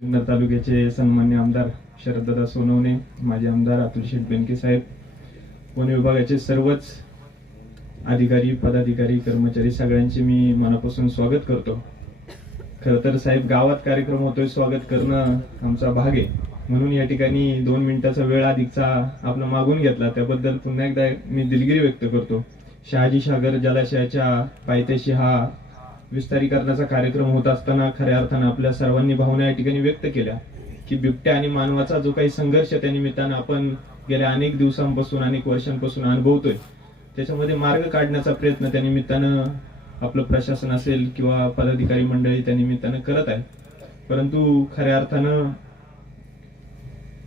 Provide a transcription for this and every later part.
जुन्नर तालुक्याचे सन्मान्य आमदार शरददादा सोनवणे माजी आमदार अतुल शेठ बेनके साहेब वन विभागाचे सर्वच अधिकारी पदाधिकारी कर्मचारी सगळ्यांचे मी मनापासून स्वागत करतो. खरं तर साहेब गावात कार्यक्रम होतोय स्वागत करणं आमचा भाग आहे. म्हणून या ठिकाणी दोन मिनिटाचा वेळ अधिकचा आपला मागून घेतला. त्याबद्दल पुन्हा एकदा मी दिलगिरी व्यक्त करतो. शहाजी सागर जलाशयाच्या पायथ्याशी हा विस्तारीकरणाचा कार्यक्रम होत असताना खऱ्या अर्थानं आपल्या सर्वांनी भावना या ठिकाणी व्यक्त केल्या की बिबट्या आणि मानवाचा जो काही संघर्ष त्या निमित्तानं आपण गेल्या अनेक दिवसांपासून अनेक वर्षांपासून अनुभवतोय. त्याच्यामध्ये मार्ग काढण्याचा प्रयत्न त्या निमित्तानं आपलं प्रशासन असेल किंवा पदाधिकारी मंडळी त्या निमित्तानं करत आहे परंतु खऱ्या अर्थानं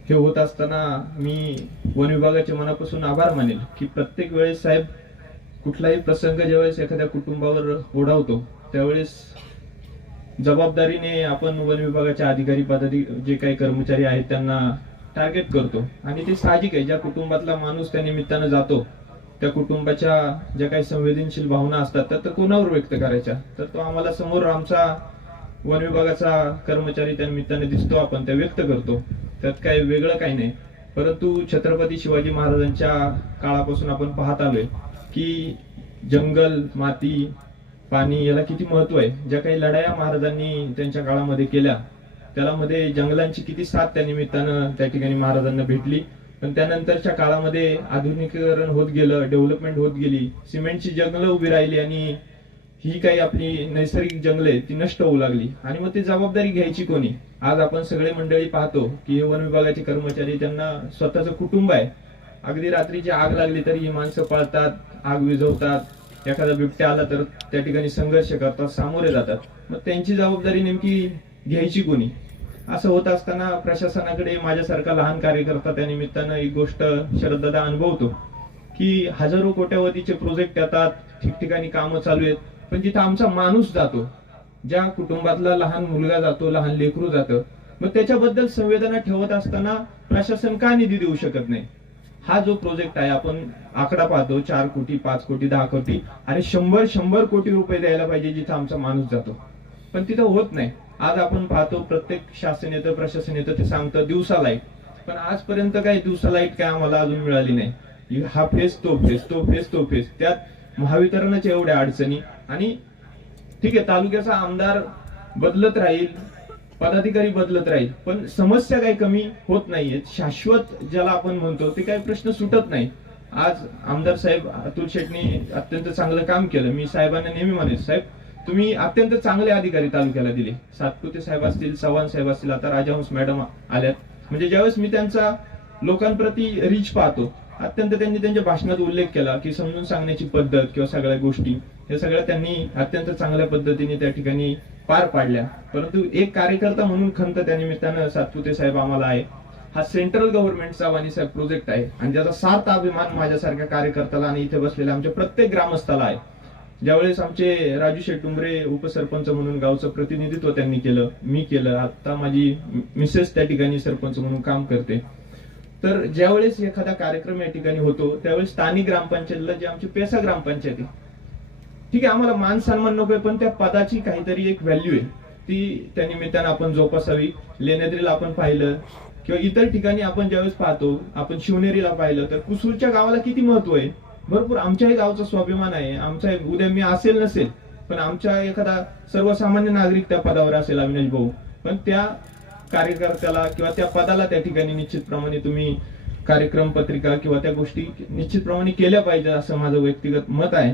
हे होत असताना मी वन विभागाचे मनापासून आभार मानेल की प्रत्येक वेळेस साहेब कुठलाही प्रसंग ज्यावेळेस एखाद्या कुटुंबावर ओढावतो त्यावेळेस जबाबदारीने आपण वन विभागाच्या अधिकारी पदाधिक जे काही कर्मचारी आहेत त्यांना टार्गेट करतो. आणि ते साहजिक आहे. ज्या कुटुंबातला माणूस त्या निमित्तानं जातो त्या कुटुंबाच्या ज्या काही संवेदनशील भावना असतात त्या तर कोणावर व्यक्त करायच्या? तर तो आम्हाला समोर आमचा वन विभागाचा कर्मचारी त्या निमित्ताने दिसतो आपण त्या व्यक्त करतो. त्यात काही वेगळं काही नाही. परंतु छत्रपती शिवाजी महाराजांच्या काळापासून आपण पाहत आलोय की जंगल माती पाणी याला किती महत्त्व आहे? ज्या काही लढाया महाराजांनी त्यांच्या काळामध्ये केल्या त्याला मध्ये जंगलांची किती साथ त्या निमित्तानं त्या ठिकाणी महाराजांना भेटली. पण त्यानंतरच्या काळामध्ये आधुनिकीकरण होत गेलं डेव्हलपमेंट होत गेली सिमेंटची जंगलं उभी राहिली आणि ही काही आपली नैसर्गिक जंगले ती नष्ट होऊ लागली. आणि मग ती जबाबदारी घ्यायची कोणी? आज आपण सगळे मंडळी पाहतो की हे वन विभागाचे कर्मचारी त्यांना स्वतःचं कुटुंब आहे अगदी रात्रीची आग लागली तरी ही माणसं पळतात आग विझवतात. एखादा बिबट्या आला तर त्या ठिकाणी संघर्ष करतात सामोरे जातात. मग त्यांची जबाबदारी नेमकी घ्यायची कोणी? असं होत असताना प्रशासनाकडे माझ्यासारखा लहान कार्यकर्ता त्या निमित्तानं एक गोष्ट शरददादा अनुभवतो की हजारो कोट्यावधीचे प्रोजेक्ट येतात ठिकठिकाणी कामं चालू आहेत. पण जिथं आमचा माणूस जातो ज्या कुटुंबातला लहान मुलगा जातो लहान लेकरू जातं मग त्याच्याबद्दल संवेदना ठेवत असताना प्रशासन का निधी देऊ शकत नाही? हा जो प्रोजेक्ट आहे आपण आकडा पाहतो चार कोटी पाच कोटी दहा कोटी आणि शंभर शंभर कोटी रुपये द्यायला पाहिजे जिथं आमचा माणूस जातो. पण तिथं होत नाही. आज आपण पाहतो प्रत्येक शासन येतं प्रशासन येतं ते सांगतं दिवसा लाइट पण आजपर्यंत काय दिवसा लाइट काय आम्हाला अजून मिळाली नाही. हा फेस तो फेस तो फेस तो फेस त्यात महावितरणाच्या एवढ्या अडचणी आणि ठीक आहे तालुक्याचा आमदार बदलत राहील पदाधिकारी बदलत राहील पण समस्या काही कमी होत नाहीये. शाश्वत ज्याला आपण म्हणतो ते काही प्रश्न सुटत नाही. आज आमदार साहेब अतुल शेटनी अत्यंत चांगलं काम केलं. मी साहेबांना नेहमी म्हणेल साहेब तुम्ही अत्यंत चांगले अधिकारी तालुक्याला दिले. सातपुते साहेब असतील चव्हाण साहेब असतील आता राजहंस मॅडम आल्यात. म्हणजे ज्यावेळेस मी त्यांचा लोकांप्रती रीच पाहतो अत्यंत त्यांनी त्यांच्या भाषणात उल्लेख केला की समजून सांगण्याची पद्धत किंवा सगळ्या गोष्टी. हे सगळ्या त्यांनी अत्यंत चांगल्या पद्धतीने त्या ठिकाणी पार पाडल्या. परंतु एक कार्यकर्ता म्हणून खंत त्या निमित्तानं सातपुते साहेब आम्हाला आहे. हा सेंट्रल गव्हर्नमेंटचा वाणीसाहेब प्रोजेक्ट आहे. आणि ज्याचा सात अभिमान माझ्यासारख्या कार्यकर्त्याला आणि इथे बसलेल्या आमच्या प्रत्येक ग्रामस्थाला आहे. ज्यावेळेस आमचे राजू शेटुंबरे उपसरपंच म्हणून गावचं प्रतिनिधित्व त्यांनी केलं मी केलं. आता माझी मिसेस त्या ठिकाणी सरपंच म्हणून काम करते. तर ज्यावेळेस एखादा कार्यक्रम या ठिकाणी होतो त्यावेळेस स्थानिक ग्रामपंचायतीला जे आमची पेसा ग्रामपंचायती ठीक आहे आम्हाला मान सन्मान नकोय पण त्या पदाची काहीतरी एक व्हॅल्यू आहे. ती त्या निमित्तानं आपण जोपासावी. लेण्याद्रीला आपण पाहिलं किंवा इतर ठिकाणी आपण ज्यावेळेस पाहतो आपण शिवनेरीला पाहिलं तर कुसूरच्या गावाला किती महत्त्व आहे? भरपूर आमच्याही गावचा स्वाभिमान आहे. आमचा उद्या मी असेल नसेल पण आमच्या एखादा सर्वसामान्य नागरिक त्या पदावर असेल अविनाश भाऊ. पण त्या कार्यकर्त्याला किंवा त्या पदाला त्या ठिकाणी निश्चितप्रमाणे तुम्ही कार्यक्रम पत्रिका किंवा त्या गोष्टी निश्चितप्रमाणे केल्या पाहिजे असं माझं व्यक्तिगत मत आहे.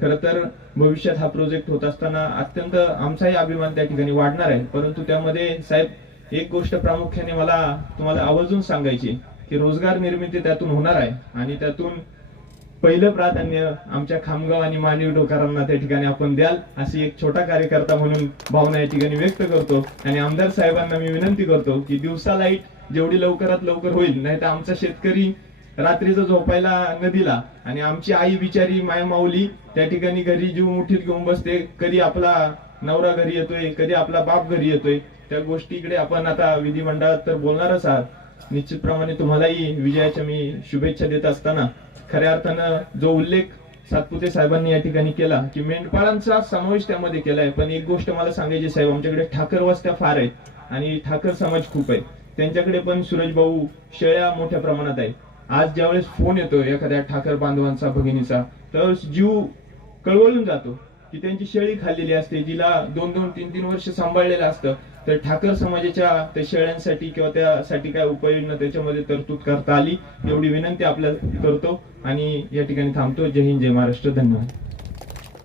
खर तर भविष्यात हा प्रोजेक्ट होत असताना अत्यंत आमचाही अभिमान त्या ठिकाणी वाढणार आहे. परंतु त्यामध्ये साहेब एक गोष्ट प्रामुख्याने मला तुम्हाला आवर्जून सांगायची की रोजगार निर्मिती त्यातून होणार आहे. आणि त्यातून पहिलं प्राधान्य आमच्या खामगाव आणि मानवी डोकारांना त्या ठिकाणी आपण द्याल अशी एक छोटा कार्यकर्ता म्हणून भावना या ठिकाणी व्यक्त करतो. आणि आमदार साहेबांना मी विनंती करतो की दिवसा लाइट जेवढी लवकरात लवकर होईल नाही तर आमचा शेतकरी रात्रीचं झोपायला नदीला आणि आमची आई बिचारी माया माऊली त्या ठिकाणी घरी जीव मुठीत घेऊन बसते. कधी आपला नवरा घरी येतोय कधी आपला बाप घरी येतोय. त्या गोष्टीकडे आपण आता विधिमंडळात तर बोलणारच आहात. निश्चितप्रमाणे तुम्हालाही विजयाच्या मी शुभेच्छा देत असताना खऱ्या अर्थानं जो उल्लेख सातपुते साहेबांनी या ठिकाणी केला की मेंढपाळांचा समावेश त्यामध्ये केलाय. पण एक गोष्ट मला सांगायची साहेब आमच्याकडे ठाकर वस्त्या फार आहेत आणि ठाकर समाज खूप आहे. त्यांच्याकडे पण सूरज भाऊ शेळ्या मोठ्या प्रमाणात आहे आज ज्यावेळेस फोन येतो एखाद्या ठाकर बांधवांचा भगिनीचा तर जीव कळवळून जातो की त्यांची शेळी खाल्लेली असते जिला दोन दोन तीन तीन वर्ष सांभाळलेलं असतं. तर ठाकर समाजाच्या त्या शेळ्यांसाठी किंवा त्यासाठी काय उपाययोजना त्याच्यामध्ये तरतूद करता आली एवढी विनंती आपल्याला करतो आणि या ठिकाणी थांबतो. जय हिंद जय महाराष्ट्र. धन्यवाद.